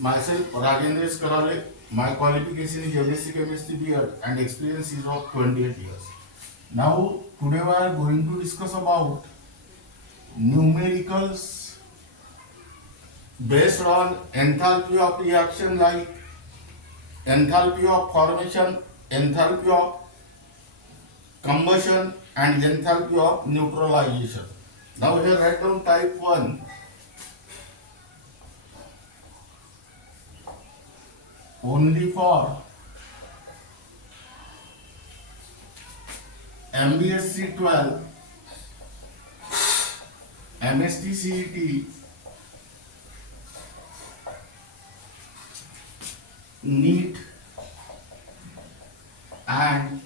Myself, Rajendra Karale. My qualification is MSc Chemistry B.Ed and experience is of 28 years. Now, today we are going to discuss about numericals based on enthalpy of reaction like enthalpy of formation, enthalpy of combustion and enthalpy of neutralisation. Now here write down type 1. Only for MBSE 12, MHT-CET, NEET and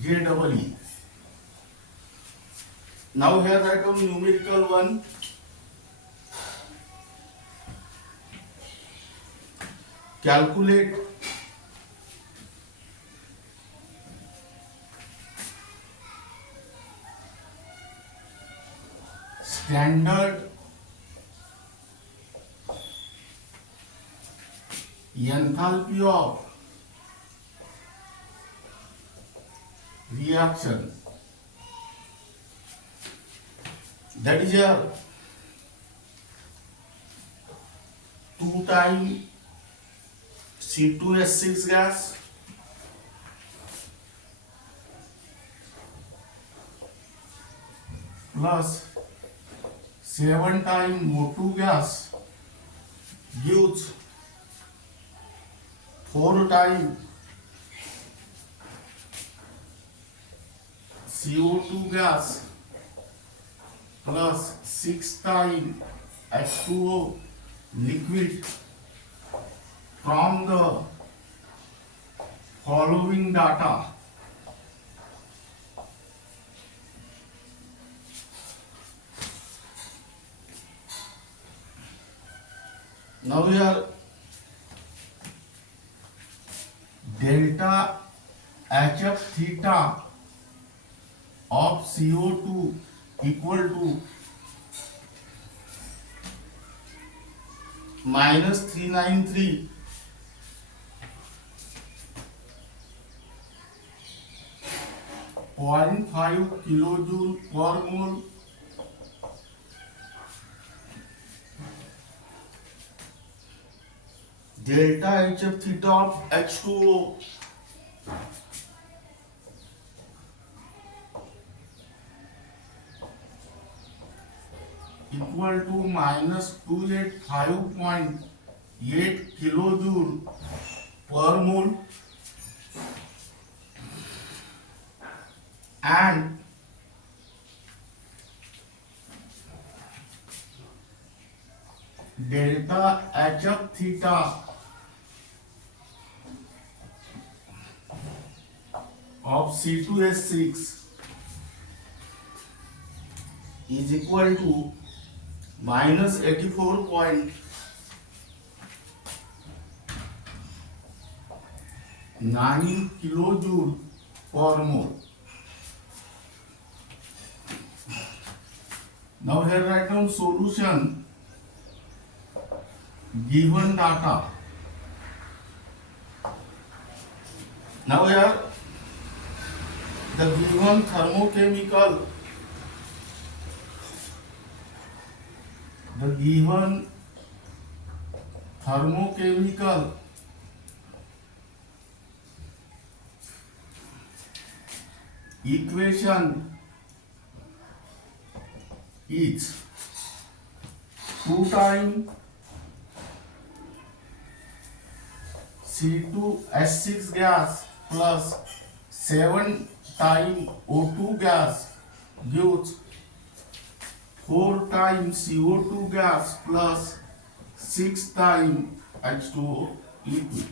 JEE. Now here write down numerical 1. Calculate standard enthalpy of reaction, that is here 2 times C2H6 gas plus 7 times O2 gas gives 4 times CO2 gas plus 6 times H2O liquid from the following data. Now here delta HF theta of CO2 equal to minus 393.5 kilojoule per mole delta HF theta of H2O equal to minus 285.8 kilojoule per mole and delta HF theta of C2H6 is equal to minus 84.9 kilojoule per mole. Now here write down solution given data. Now here the given thermochemical equation is 2 times C2H6 gas plus 7 times O2 gas gives 4 times CO2 gas plus 6 times H2O liquid.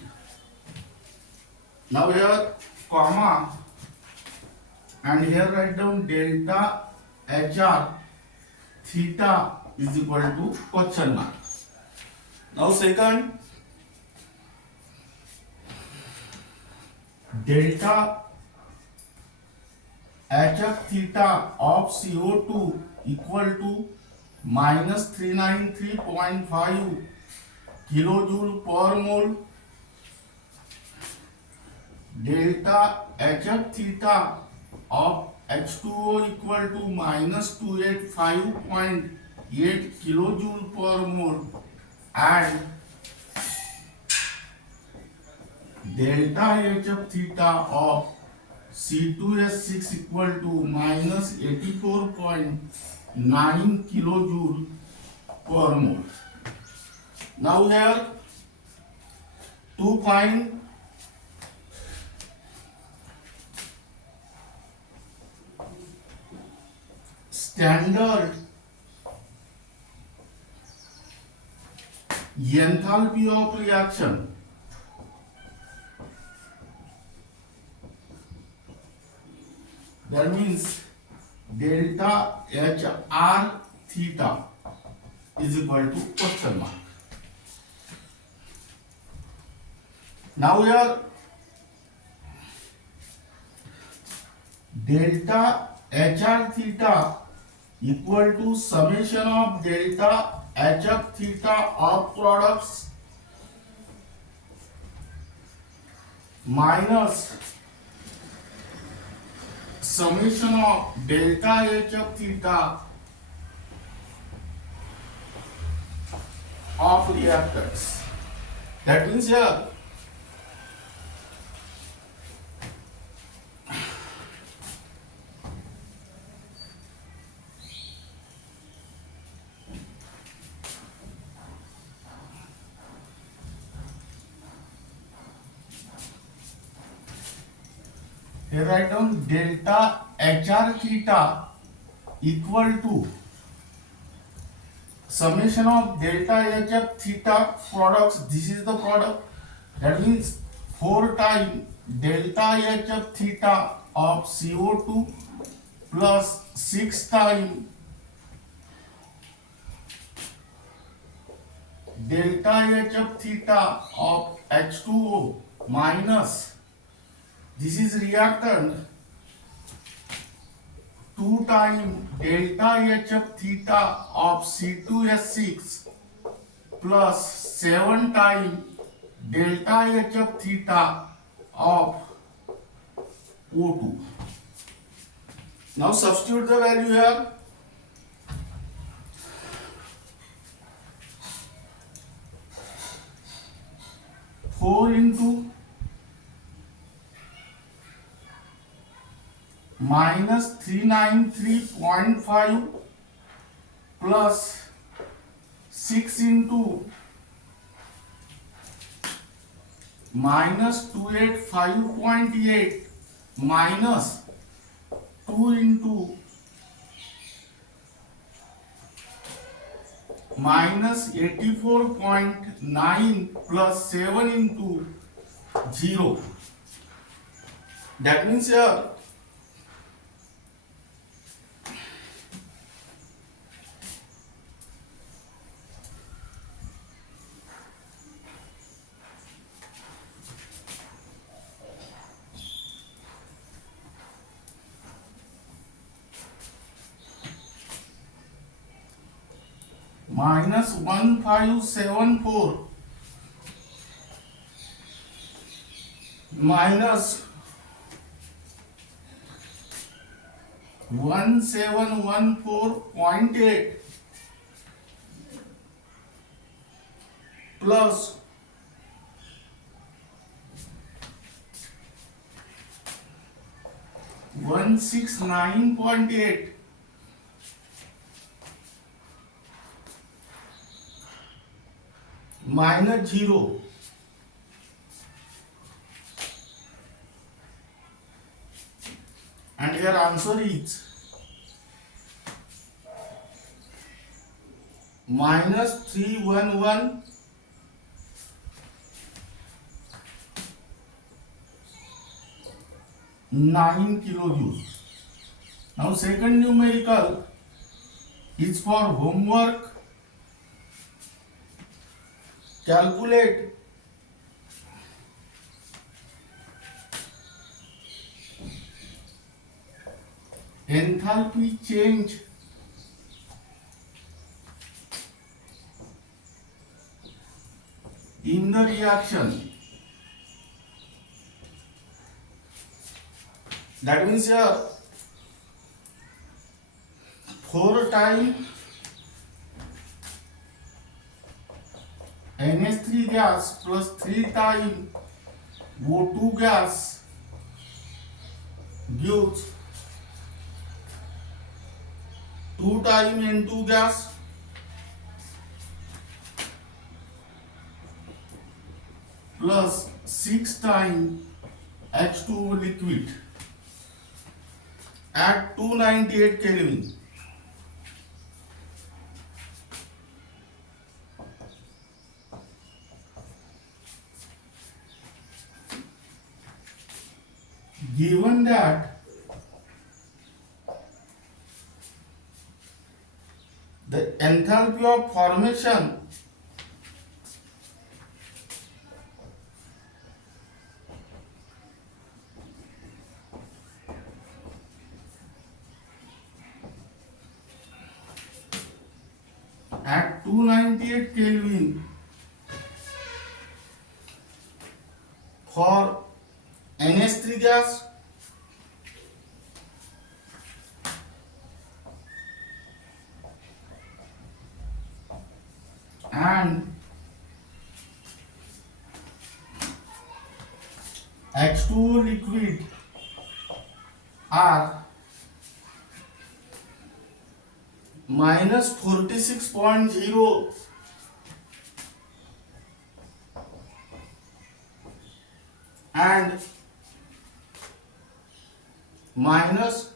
Now here comma and here write down delta HR theta is equal to question mark. Now second, delta HF theta of CO2 equal to minus 393.5 kilojoule per mole, delta HF theta of H2O equal to minus 285.8 kilojoule per mole, and delta HF theta of C2S6 equal to minus 84.9 kilojoule per mole. Now here to find standard enthalpy of reaction, that means delta HR theta is equal to question mark. Now here delta HR theta equal to summation of delta HF theta of products minus summation of delta HF theta of reactants. That means here write down delta HR theta equal to summation of delta HF theta products. This is the product. That means 4 times delta HF theta of CO2 plus 6 times delta HF theta of H2O minus, this is reactant, 2 times delta HF theta of C2S6 plus 7 times delta HF theta of O2. Now substitute the value here. Four into minus 393.5 plus 6 into minus 285.8 minus 2 into minus 84.9 plus 7 into 0. That means here minus 1574 minus 1714.8 plus 169.8 minus 0, and your answer is minus 311.9 kilojoules. Now second numerical is for homework. Calculate enthalpy change in the reaction. That means here 4 times NH3 gas plus 3 times O2 gas gives 2 times N2 gas plus 6 times H2O liquid at 298 Kelvin. Given that the enthalpy of formation at 298 Kelvin for NH3 gas and H2O liquid are minus 46.0 and minus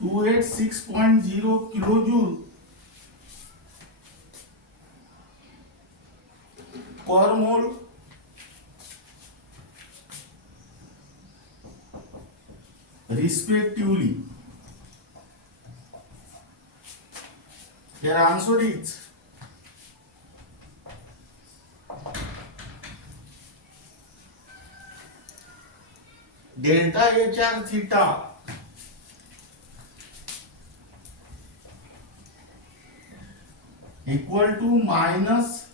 286.0 kilojoule per mole respectively. Their answer is delta HR theta equal to minus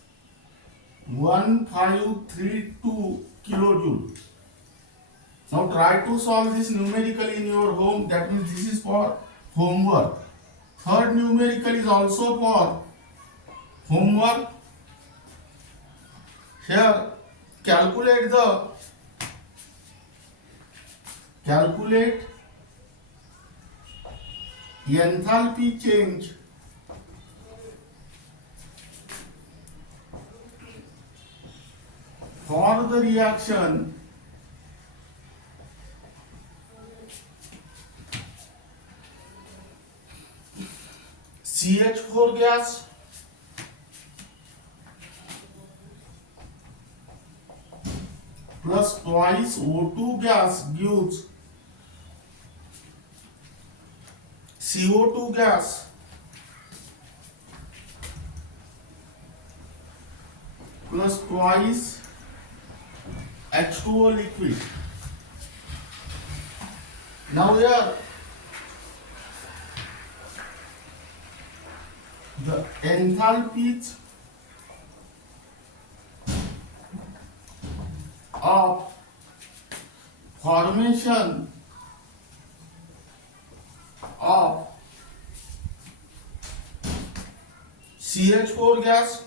1532 kilojoule. Now try to solve this numerically in your home. That means this is for homework. Third numerical is also for homework. Here calculate enthalpy change for the reaction CH4 gas plus twice O2 gas gives CO2 gas plus twice H2O liquid. Now here the enthalpies of formation of CH4 gas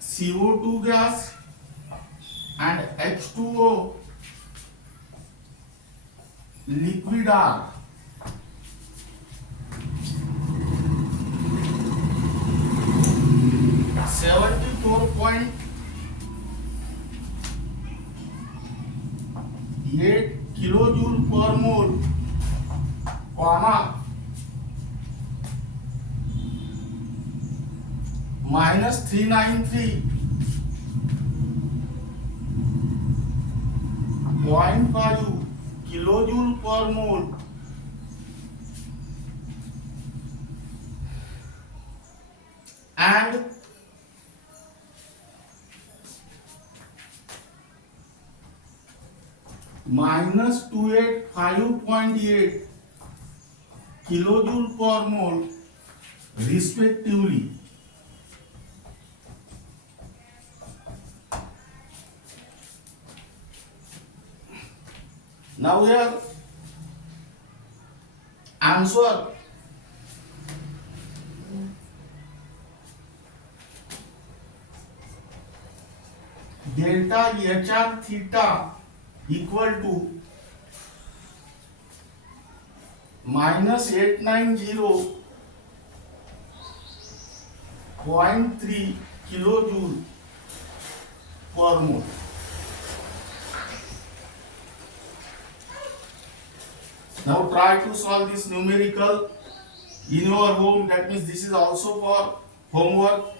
CO2 gas and H2O liquid are 74.8 kilojoule per mole, comma minus 393.5 kilojoule per mole and minus 285.8 kilojoule per mole respectively. Now here answer delta HR theta equal to minus 890.3 kilojoule per mole. Now try to solve this numerical in your home. That means this is also for homework.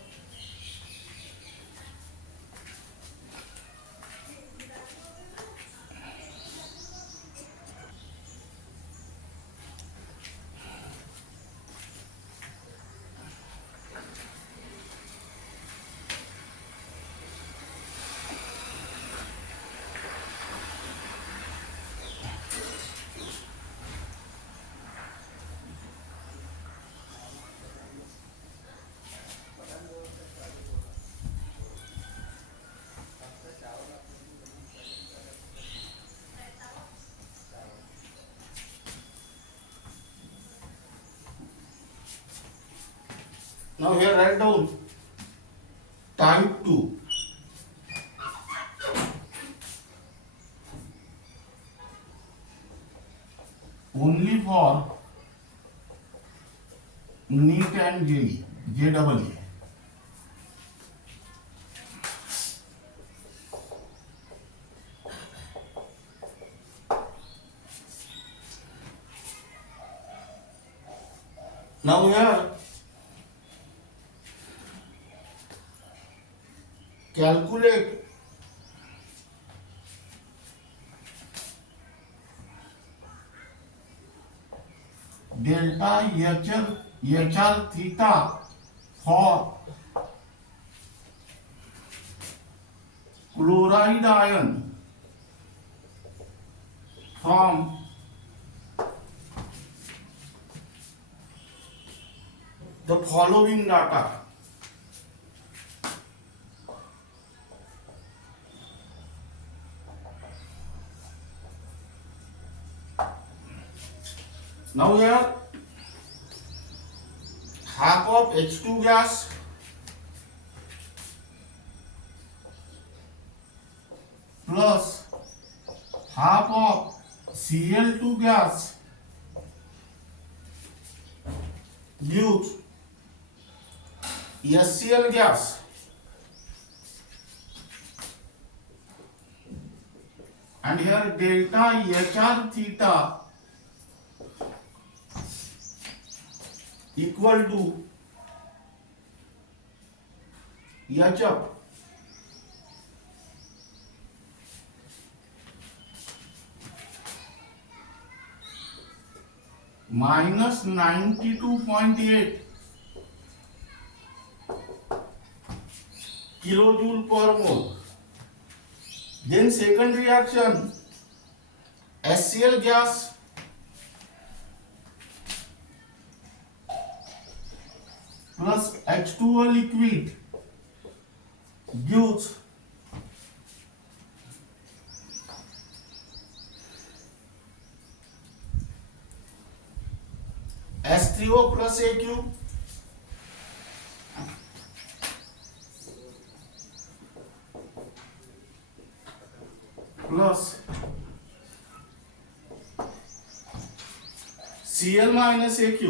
Now here write down type 2. Only for NEET and JEE, JEE. Now here calculate delta HR theta for chloride ion from the following data. Now here half of H2 gas plus half of Cl2 gas gives HCl gas, and here delta HR theta equal to HF minus 92.8 kilojoule per mole. Then second reaction, HCl gas plus H2O liquid gives H3O plus AQ plus Cl minus AQ.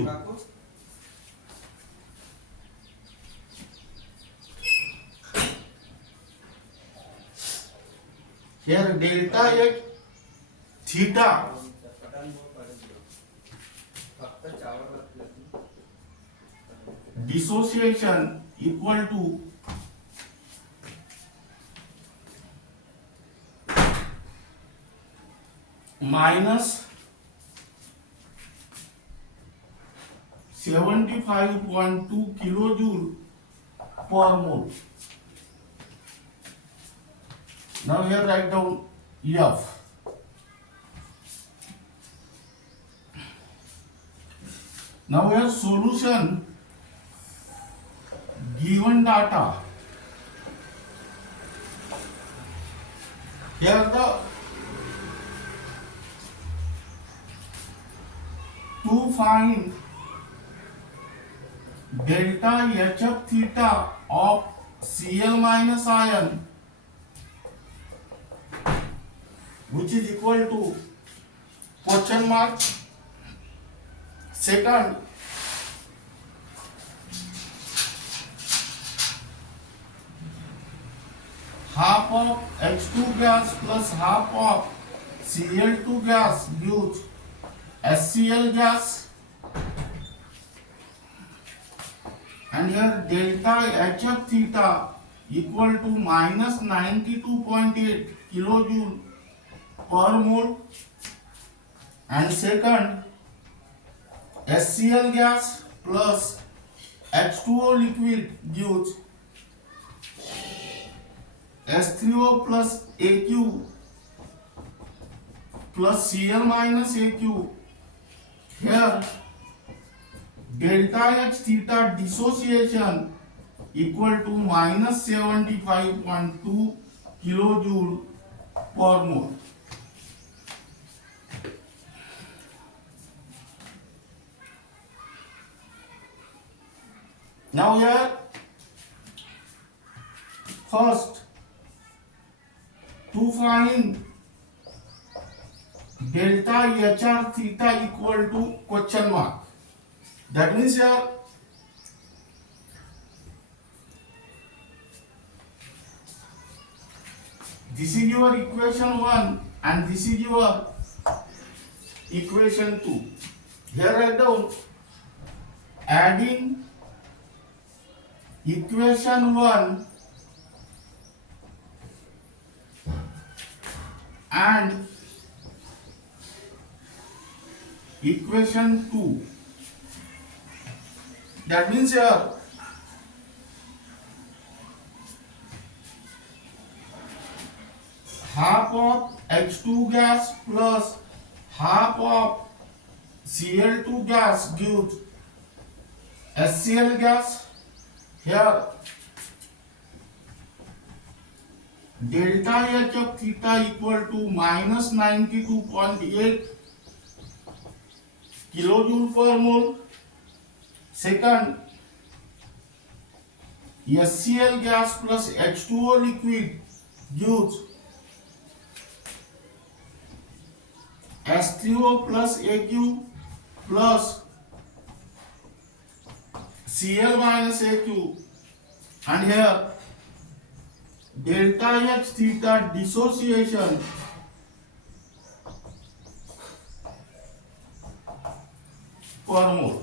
Here delta H theta dissociation equal to minus 75.2 kilojoule per mole. Now here write down F Now here solution, given data. Here the to find delta HF theta of Cl minus ion, which is equal to question mark. Second, half of H2 gas plus half of Cl2 gas gives HCl gas, and here delta HF theta equal to minus 92.8 kilojoule per mole. And second, HCl gas plus H2O liquid gives H3O plus AQ plus Cl minus AQ. Here delta H theta dissociation equal to minus 75.2 kilojoule per mole. Now here first to find delta HR theta equal to question mark. That means here this is your equation 1 and this is your equation 2. Here write down adding equation 1 and equation 2. That means here half of H2 gas plus half of Cl2 gas gives HCl gas. Here delta H of theta equal to minus 92.8 kilojoule per mole. Second, HCl gas plus H2O liquid gives H3O plus AQ plus Cl minus AQ, and here delta H theta dissociation per mole.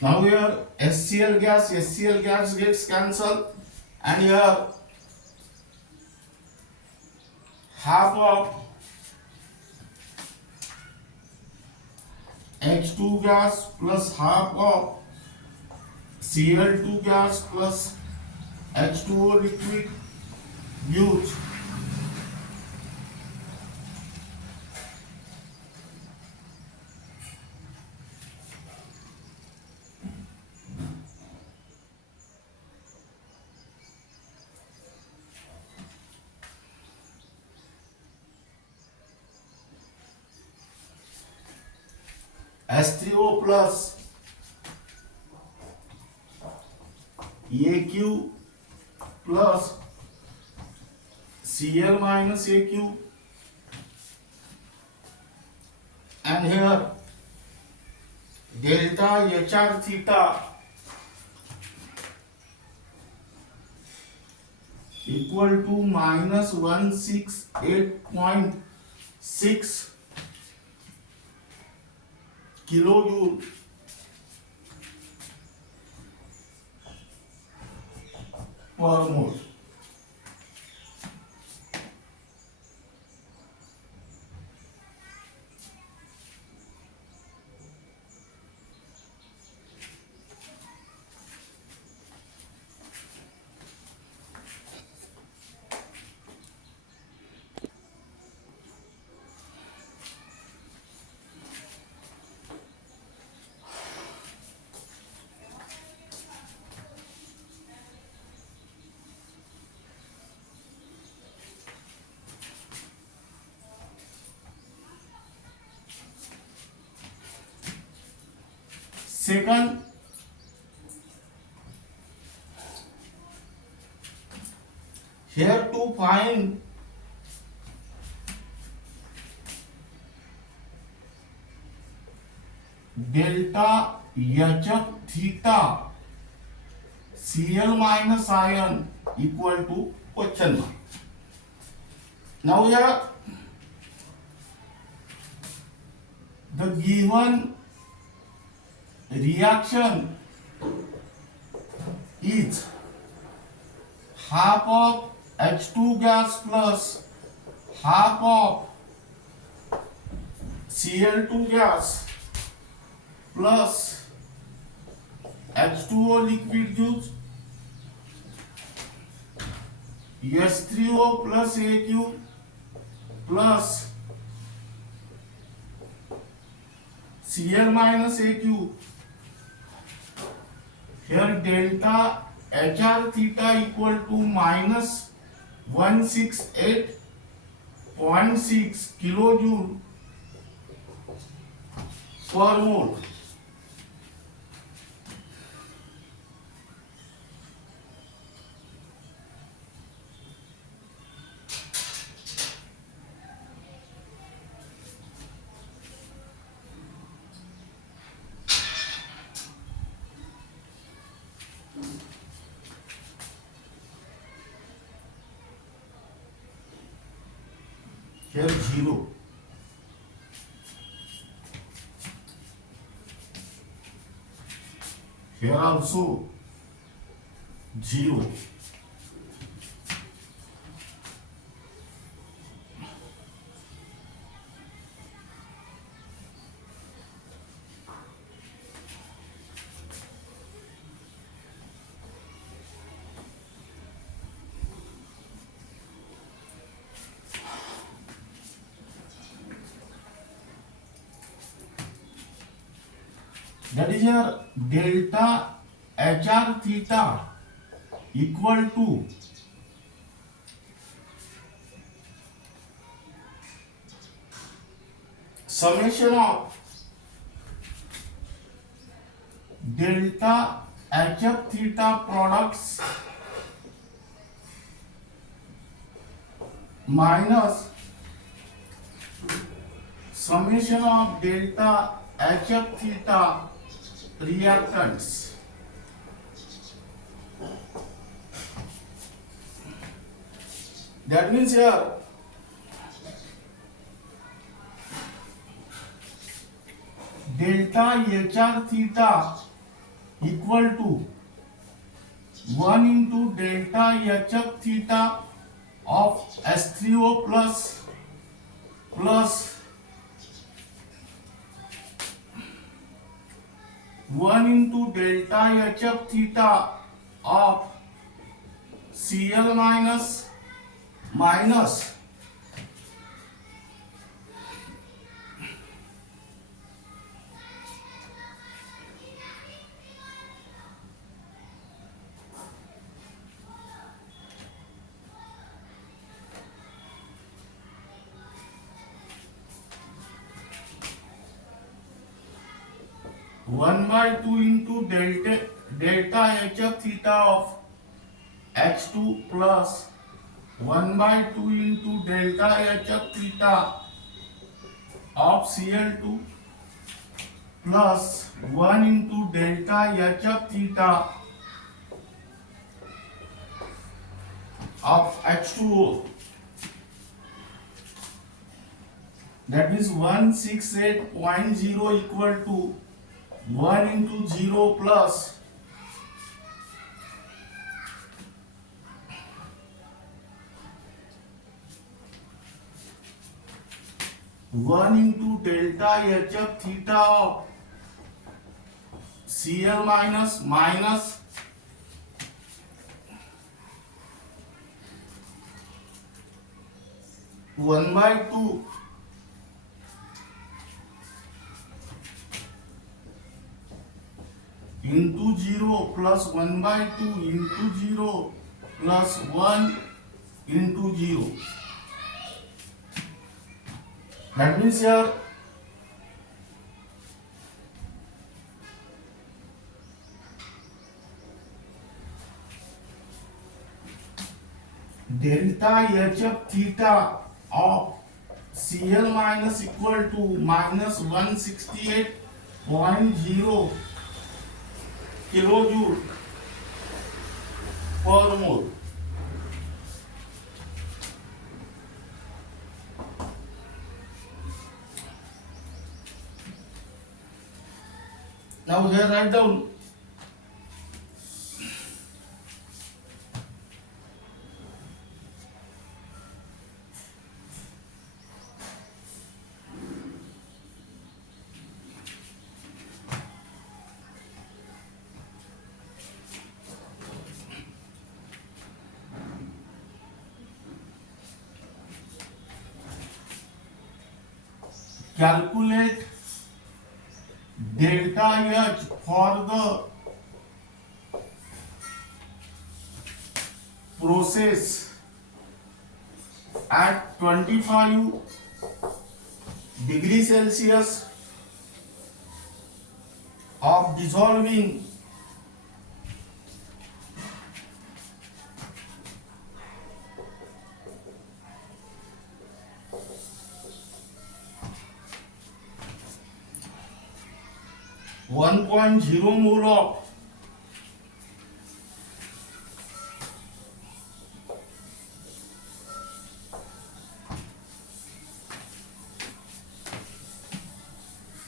Now here HCl gas gets cancelled, and here half of H2 gas plus half of Cl2 gas plus H2O liquid gives H3O plus AQ plus Cl minus AQ, and here delta HR theta equal to minus 168.6 kilojoule per mole. Second, here to find delta HF theta Cl minus ion equal to question mark. Now here the given reaction is half of H2 gas plus half of Cl2 gas plus H2O liquid gives S3O plus AQ plus Cl minus AQ. Here delta HR theta equal to minus 168.6 kilojoule per mole. Here 0. Here also 0. That is your delta HR theta equal to summation of delta HF theta products minus summation of delta HF theta reactants. That means here delta HR theta equal to 1 into delta HF theta of S3O plus 1 into delta HF theta of Cl minus 1/2 into delta HF theta of H2 plus 1/2 into delta HF theta of Cl2 plus 1 into delta HF theta of H2O. That means 168.0 equal to 1 into 0 plus 1 into delta HF theta of Cl minus 1/2 into 0 plus 1/2 into 0 plus 1 into 0. That means here delta HF theta of Cl minus equal to minus 168.0 kilojoule per mole. Now here write down calculate delta H for the process at 25 degrees Celsius of dissolving 1.0 mole of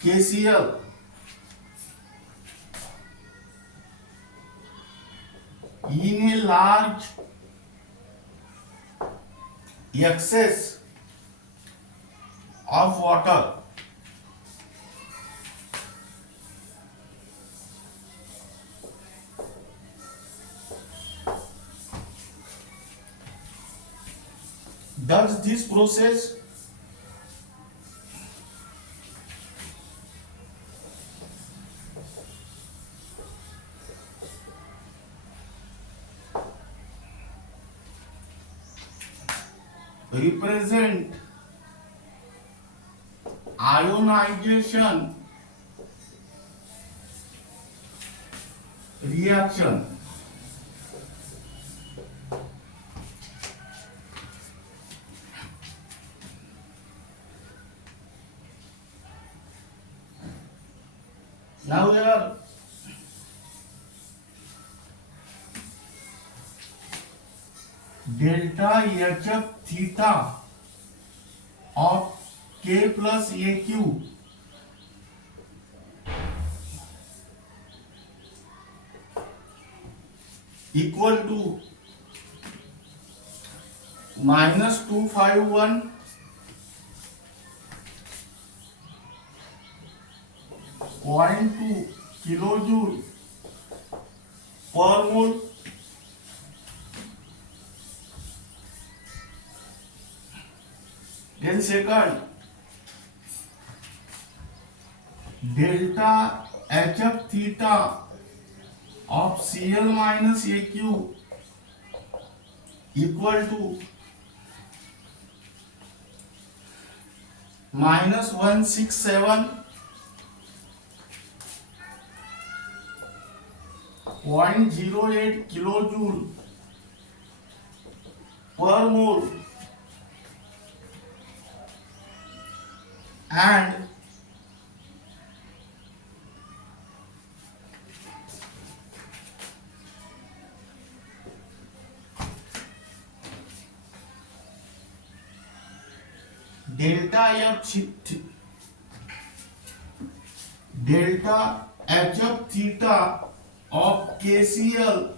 KCl in a large excess of water does this process represent ionization reaction? Now here delta HF theta of K plus AQ equal to minus 251.2 kilojoule per mole. Then second, delta HF theta of Cl minus AQ equal to minus 167.08 kilojoule per mole, and delta HF theta of KCl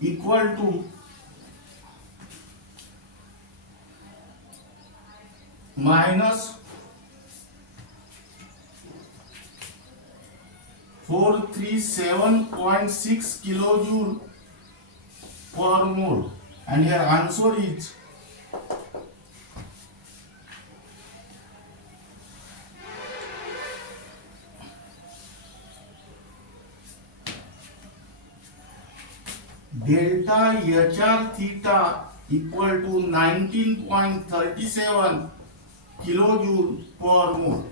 equal to minus 437.6 kilojoule per mole, and here answer is delta HR theta equal to 19.37 kilojoule per mole.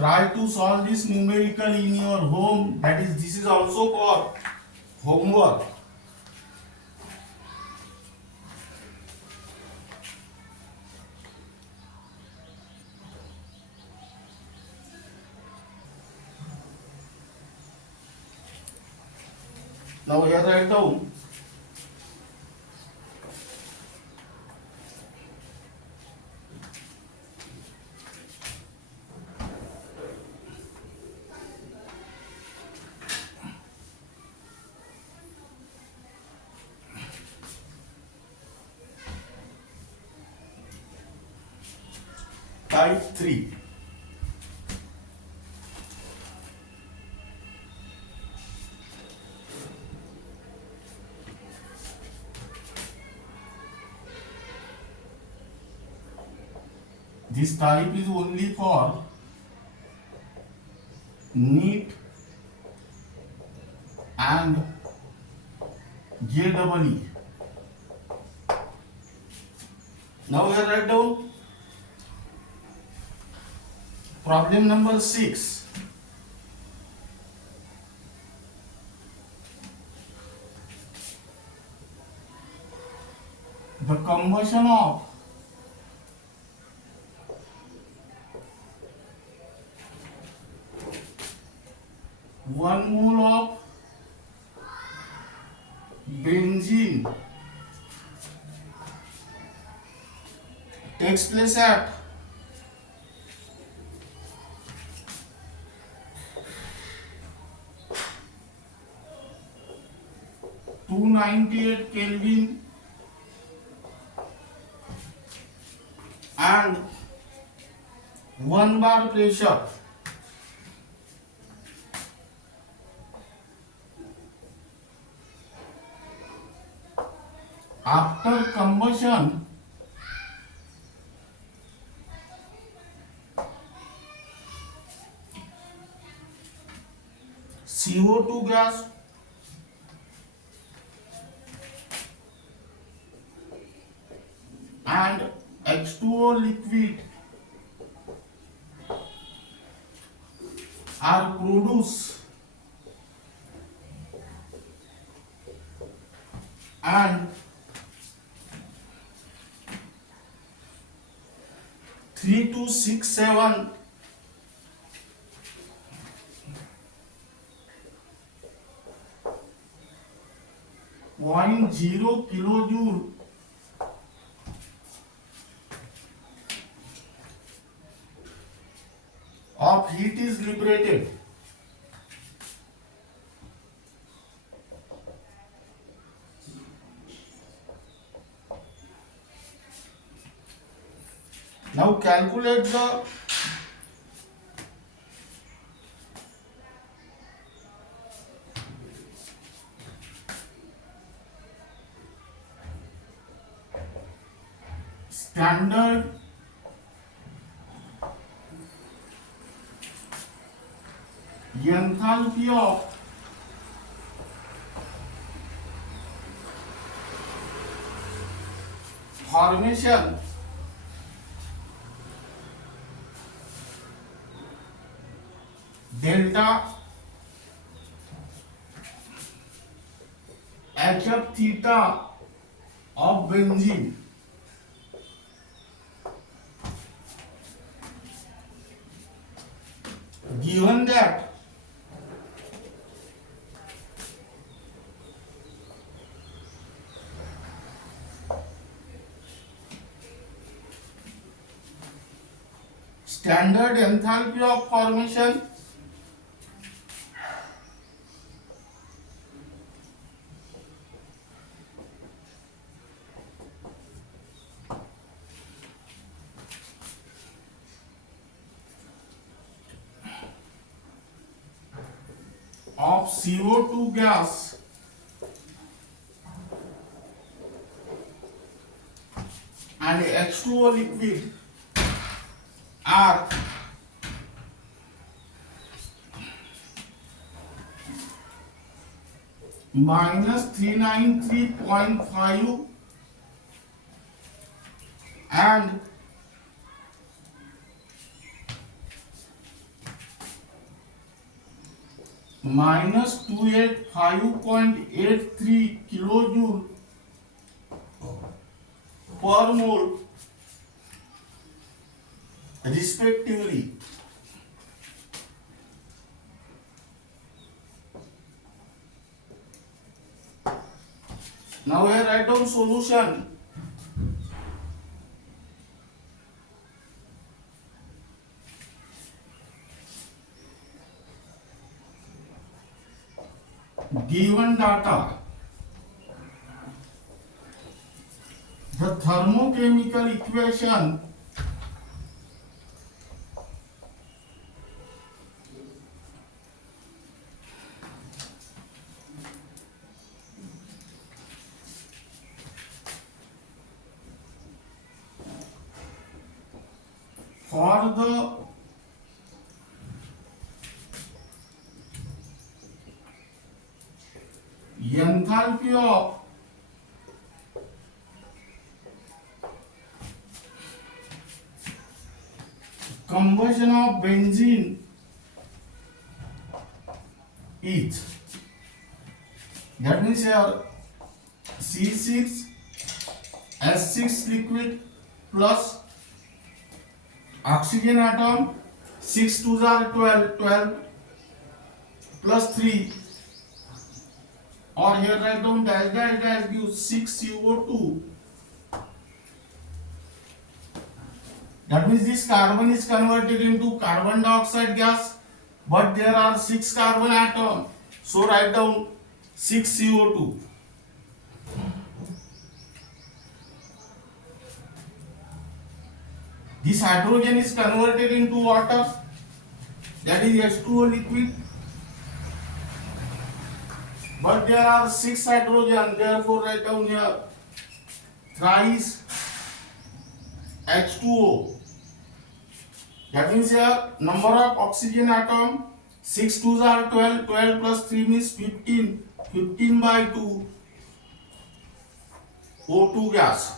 Try to solve this numerical in your home. That is, this is also called homework. Now here write down type 3. This type is only for NEET and JEE. Now here write down problem number 6. The combustion of 1 mole of benzene takes place at 298 Kelvin and 1 bar pressure. After combustion, CO2 gas and H2O liquid are produced and 3267 0.0 kilojoule of heat is liberated. Now calculate the standard enthalpy of formation delta HF theta of benzene given that standard enthalpy of formation of CO2 gas and H2O liquid are minus 393.5 and minus 285.83 kilojoule per mole respectively. Now here write down solution. Given data, the thermochemical equation for the enthalpy of combustion of benzene is, that means here C6H6 liquid plus oxygen atom, 6 2s are 12, 12 plus 3, or here write down dash dash dash gives 6CO2. That means this carbon is converted into carbon dioxide gas, but there are 6 carbon atoms, so write down 6CO2. This hydrogen is converted into water, that is H2O liquid, but there are 6 hydrogen, therefore write down here thrice H2O. That means here number of oxygen atom, 6 2s are 12, 12 plus 3 means 15, 15 by 2 O2 gas,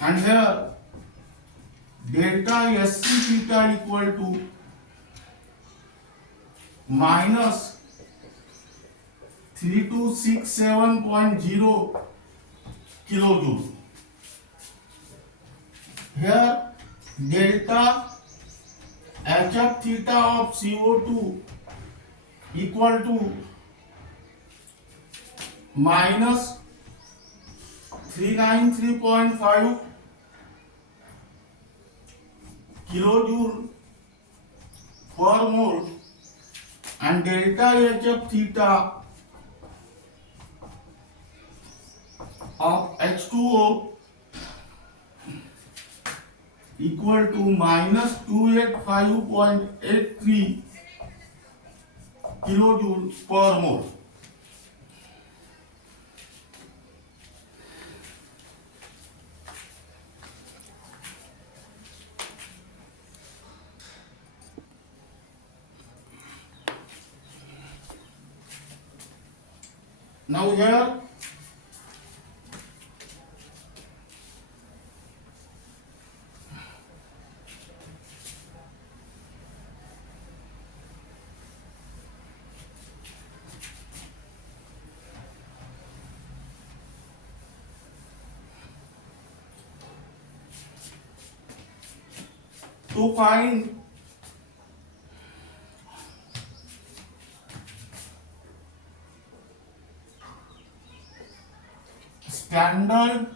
and here delta SC theta equal to minus 3267.0 kilojoule. Here delta HF theta of CO2 equal to minus 393.5 kilojoule per mole, and delta HF theta of H2O equal to minus 285.83 kilojoule per mole. Now here to find standard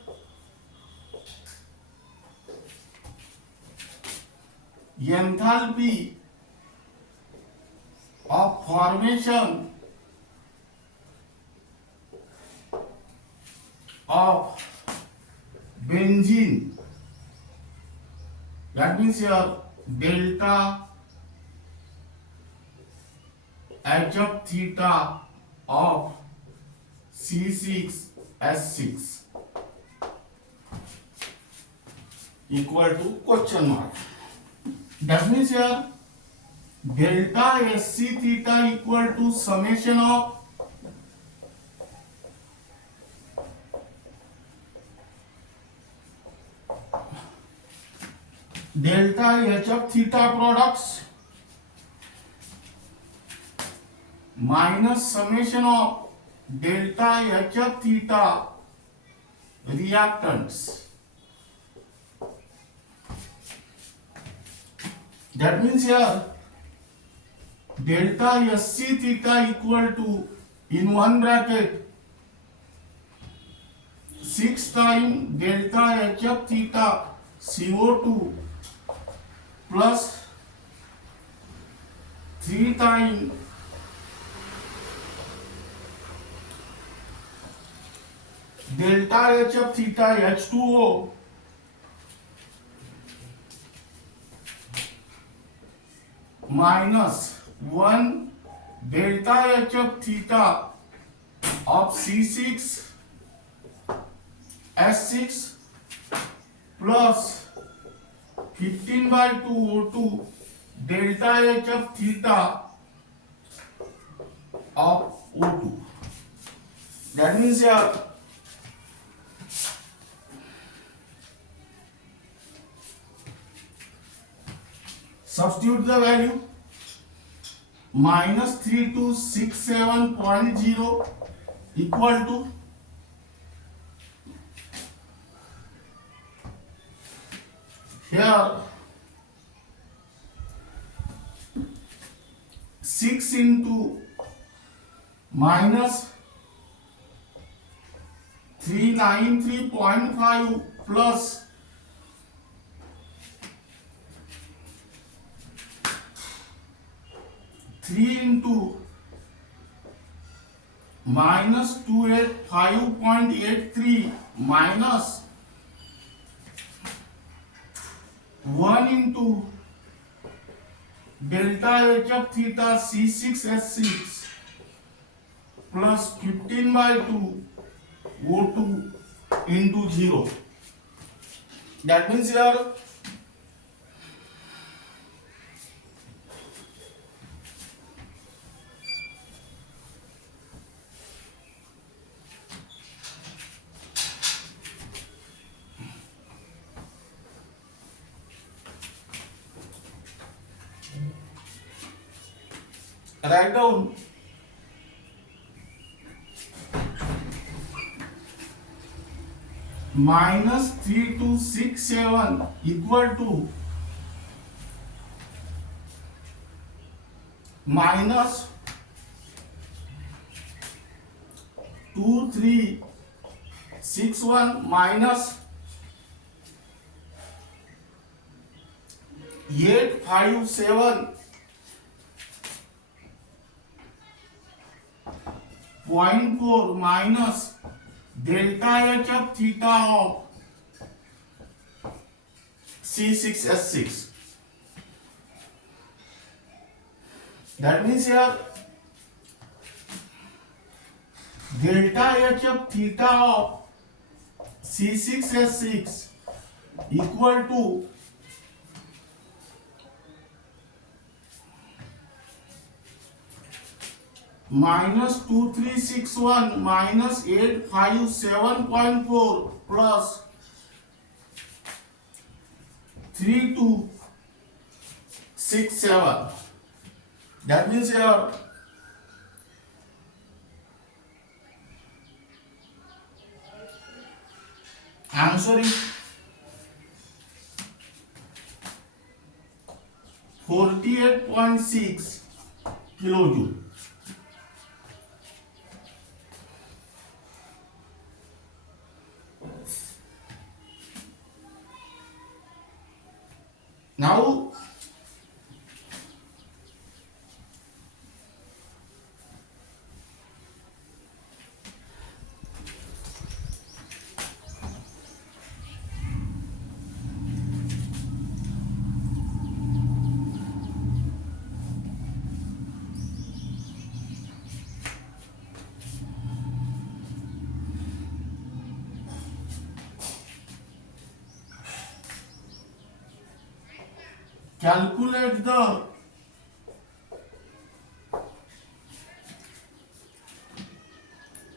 enthalpy of formation of benzene, that means here delta HF theta of C6H6 equal to question mark. That means here delta SC theta equal to summation of delta HF theta products minus summation of delta HF theta reactants. That means here delta SC theta equal to, in one bracket, 6 times delta HF theta CO2 plus 3 times delta HF theta H2O minus 1 delta HF theta of C6 S6 plus 15/2 O2 delta HF theta of O2. That means here substitute the value, minus 3267.0 equal to here 6 into minus 393.5 plus 3 into minus 285.83 minus 1 into delta HF theta C6 S6 plus 15/2 O2 into 0. That means here write down minus 3267 equal to minus 2361 minus 857.4 minus delta HF theta of C6 S6. That means here delta HF theta of C6 S6 equal to minus 2361 minus 857.4 plus 3267. That means here answer is 48.6 kilojoule. Now calculate the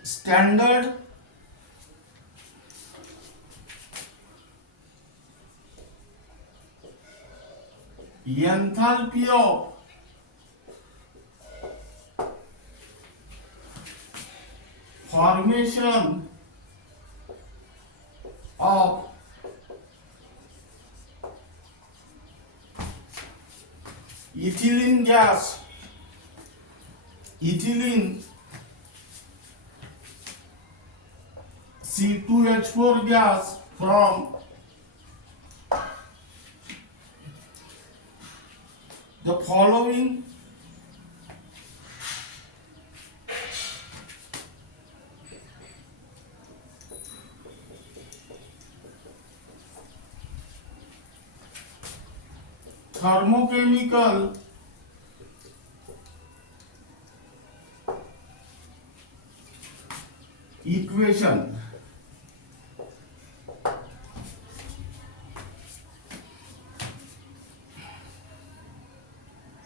standard enthalpy of formation of ethylene gas, ethylene C2H4 gas from the following thermochemical equation.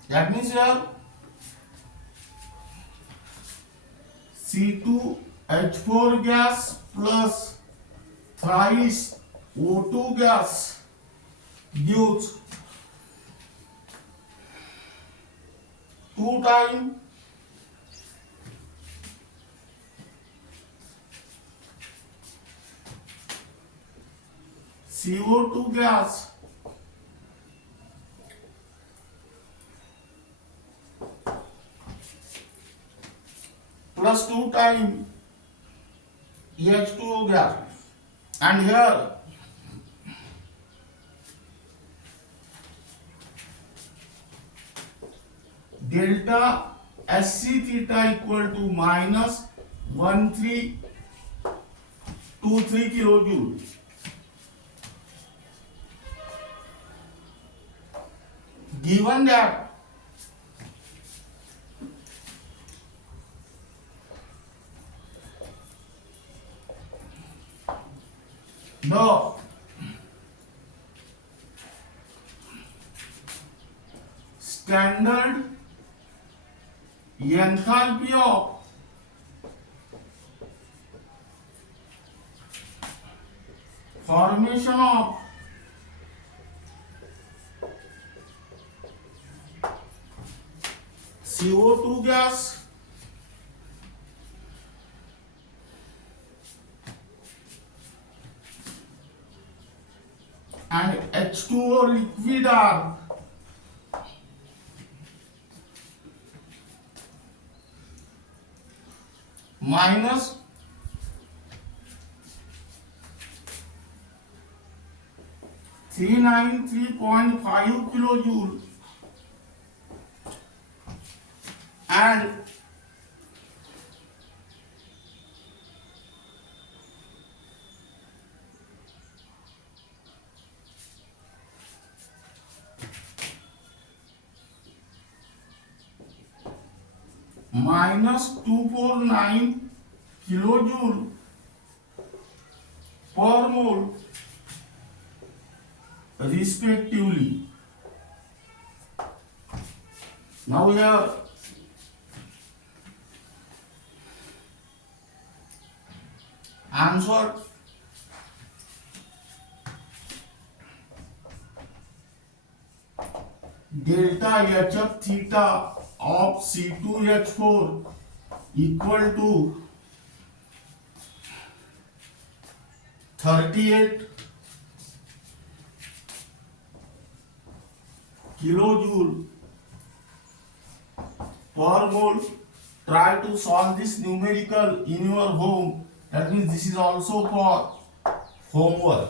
That means here C2H4 gas plus thrice O2 gas gives 2 times CO2 gas plus 2 times H2O gas. And here delta SC theta equal to minus 1323 kilojoule. Given that the standard enthalpy of formation of CO2 gas and H2O liquid are minus 393.5 kilojoule and minus 249 kilojoule per mole respectively. Now here answer delta HF theta of C2H4 equal to 38 kilojoule per mole. Try to solve this numerical in your home. That means this is also for homework.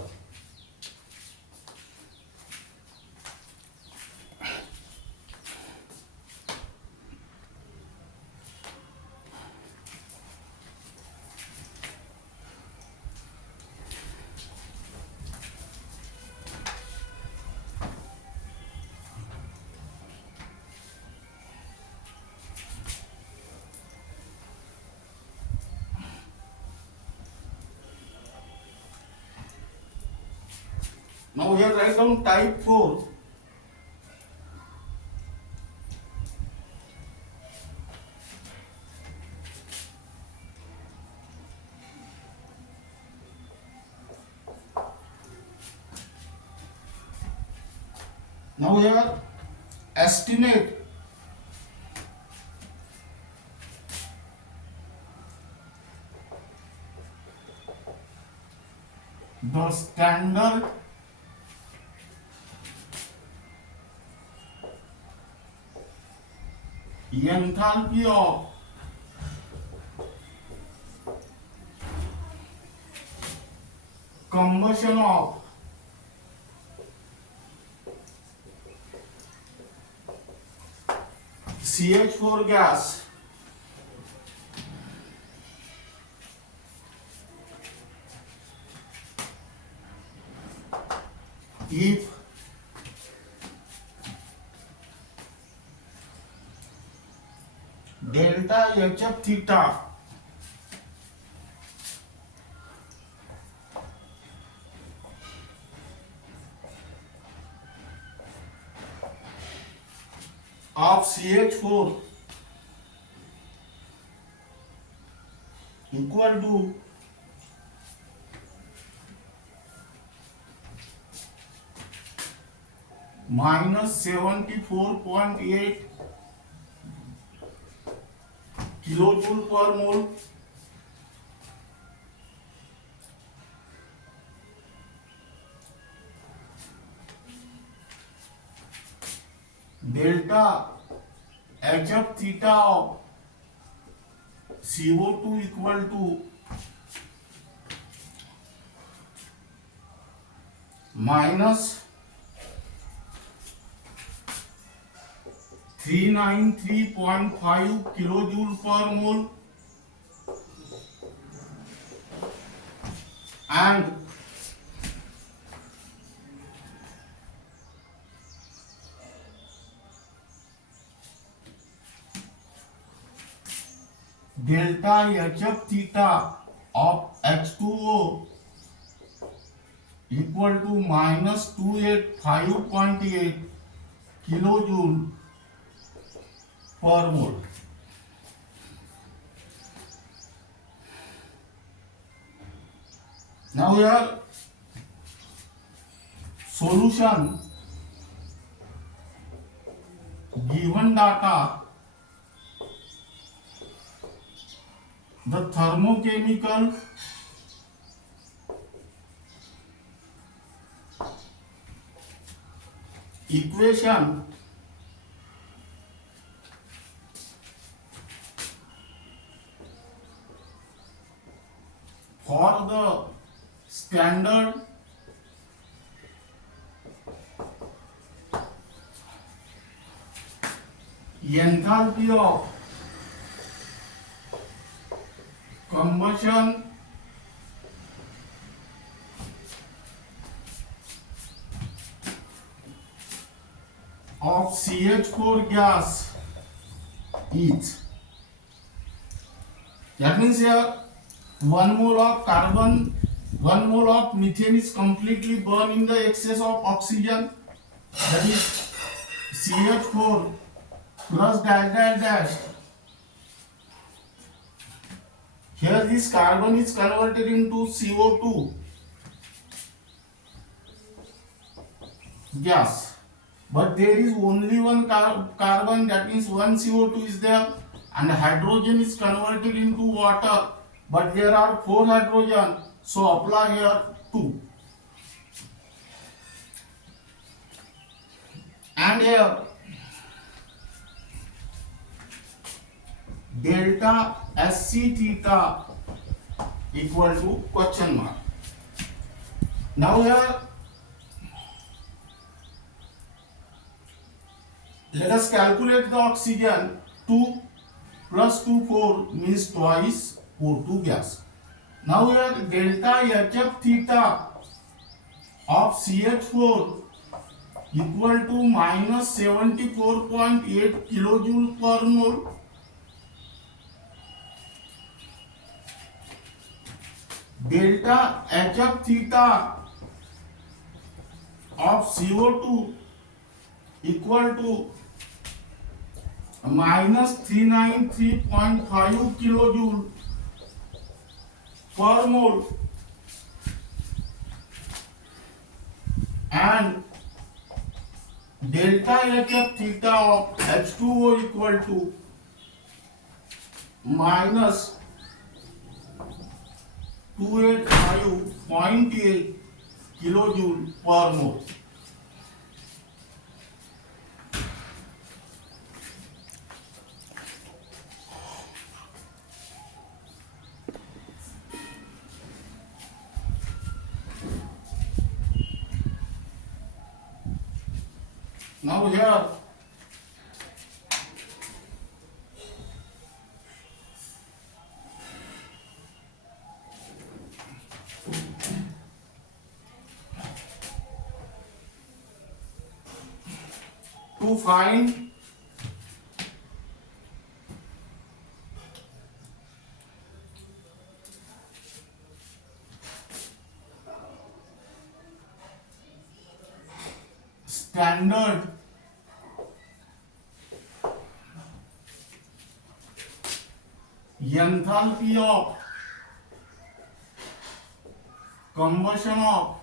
Now here write down type 4. Now here estimate the standard enthalpy of combustion of CH4 gas if delta HF theta of CH4 equal to minus 74.8 kilojoule per mole, delta HF theta of CO2 equal to minus 393.5 kilojoule per mole, and delta HF theta of H2O equal to minus 285.8 kilojoule per mole. Now here solution, given data, the thermochemical equation for the standard enthalpy of combustion of CH4 gas is, that means here 1 mole of carbon, 1 mole of methane is completely burned in the excess of oxygen, that is CH4 plus dash dash dash. Here this carbon is converted into CO2 gas, but there is only one carbon, that means one CO2 is there, and hydrogen is converted into water, but there are 4 hydrogen, so apply here 2. And here delta SC theta equal to question mark. Now here let us calculate the oxygen. 2 plus 2 4 means twice O2 gas. Now here delta HF theta of CH4 equal to minus 74.8 kilojoule per mole. Delta HF theta of CO2 equal to minus 393.5 kilojoule per mole, and delta HF theta of H2O equal to minus 285.8 kilojoule per mole. Now here to find standard enthalpy of combustion of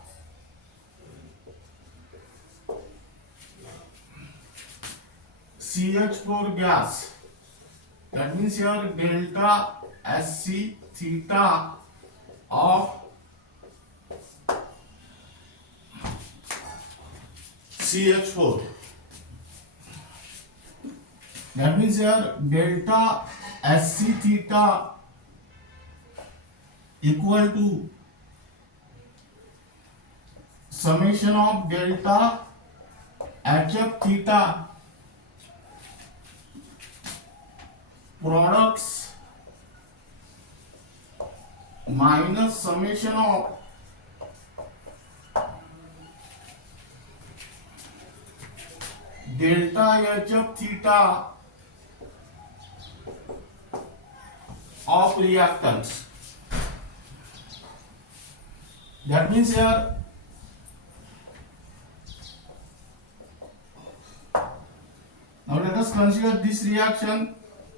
CH4 gas, that means here delta SC theta of CH4, that means here delta SC theta equal to summation of delta HF theta products minus summation of delta HF theta of reactants. That means here now let us consider this reaction.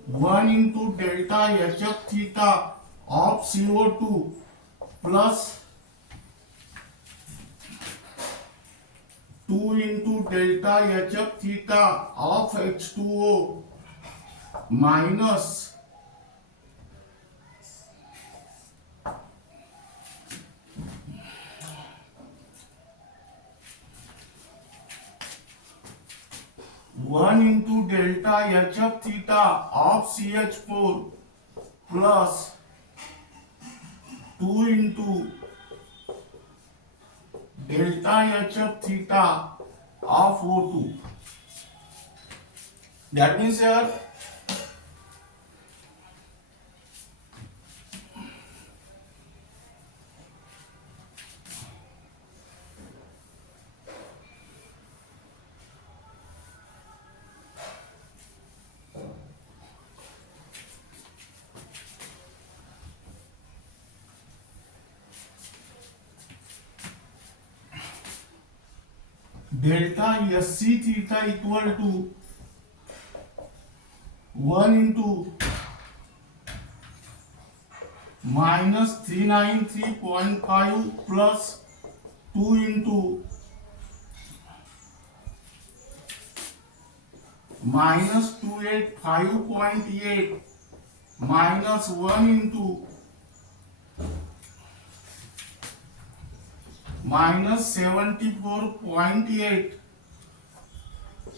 1 into delta HF theta of CO2 plus 2 into delta HF theta of H2O minus one into delta HF theta of CH4 plus 2 into delta HF theta of O2. That means here delta SC theta equal to 1 into minus 393.5 plus 2 into minus 285.8 minus 1 into minus 74.8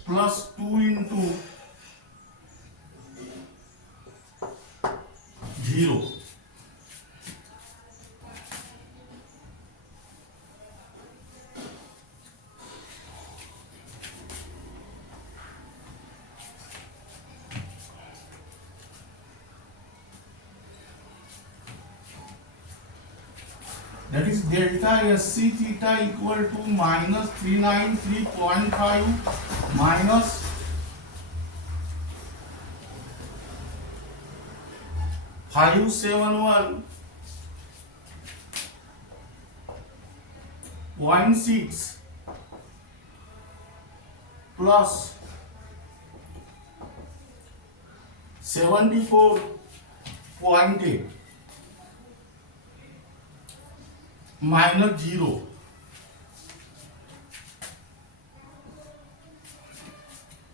plus 2 into 0. That is delta SC theta equal to minus 393.5 minus 571.6 plus 74.8 minus 0,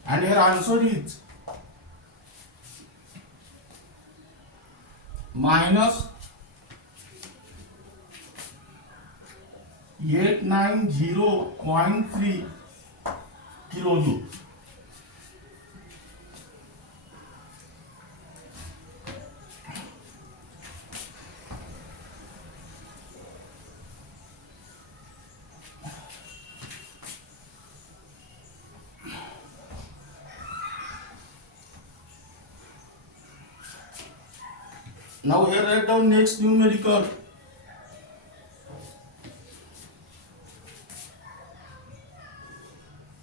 and your answer is minus 890.3 kilojoule. Now here write down next numerical.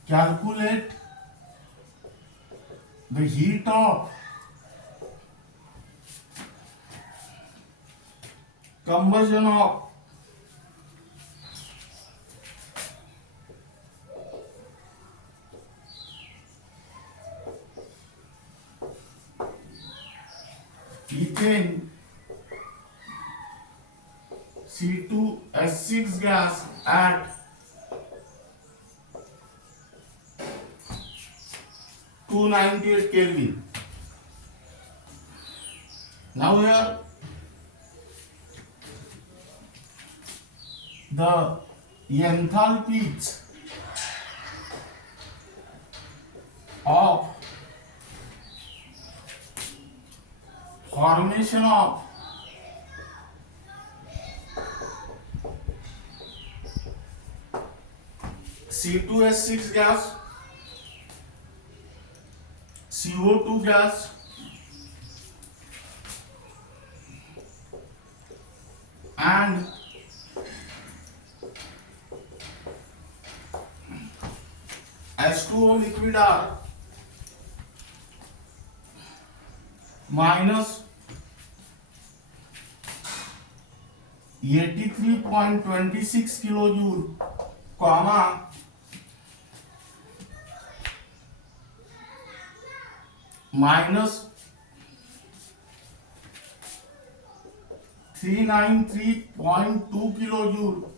Calculate the heat of combustion of ethane C2H6 gas at 298 Kelvin. Now here the enthalpies of formation of C2H6 gas, CO2 gas, and H2O liquid are minus 83.26 kilojoule, comma minus 393.2 kilojoule,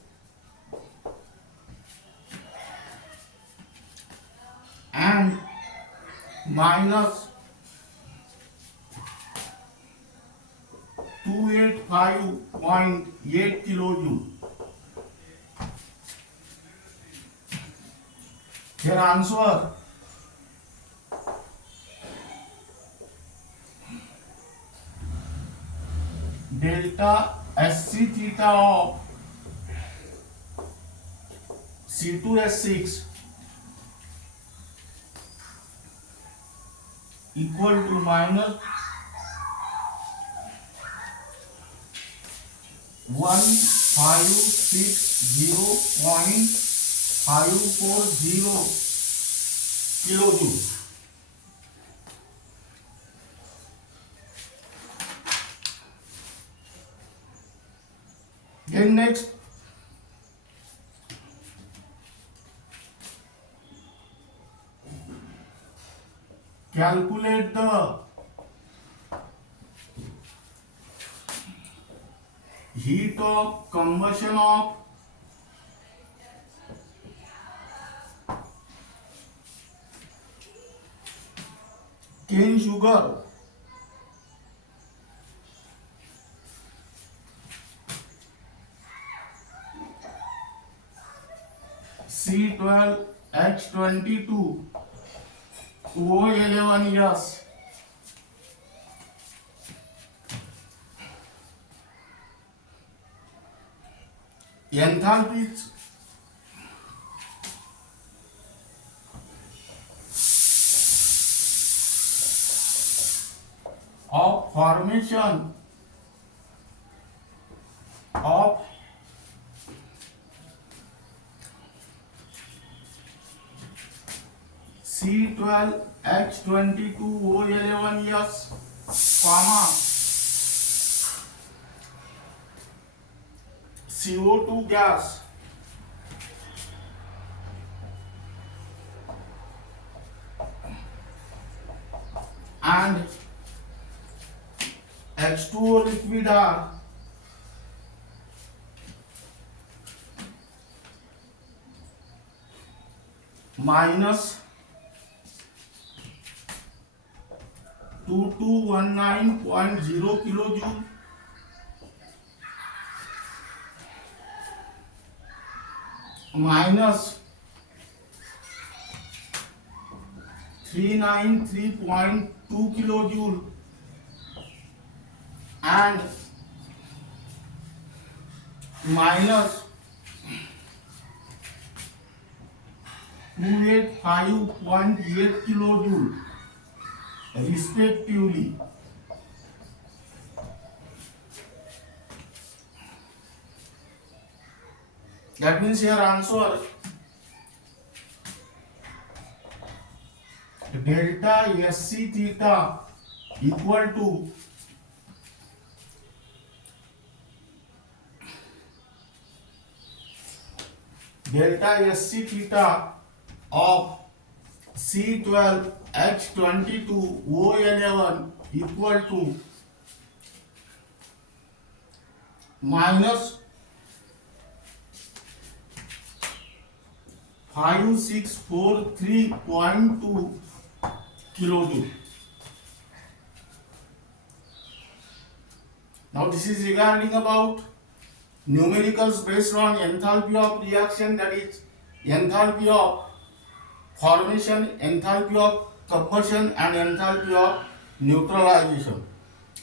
and minus 285.8 kilojoule. Here answer delta SC theta of C2H6 equal to minus 1560.540 kilojoule. Then next calculate the heat of combustion of cane sugar C12H22 O11S enthalpies of formation of C12H22O11S, comma CO2 gas and H2O liquid are minus 2219.0 kilojoule minus 393.2 kilojoule and minus 285.8 kilojoule respectively. That means here answer delta SC theta equal to delta SC theta of C12 H22 O11 equal to minus 5643.2 kilojoule. Now this is regarding about numericals based on enthalpy of reaction, that is enthalpy of formation, enthalpy of combustion and enthalpy of neutralization.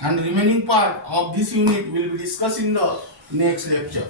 And remaining part of this unit will be discussed in the next lecture.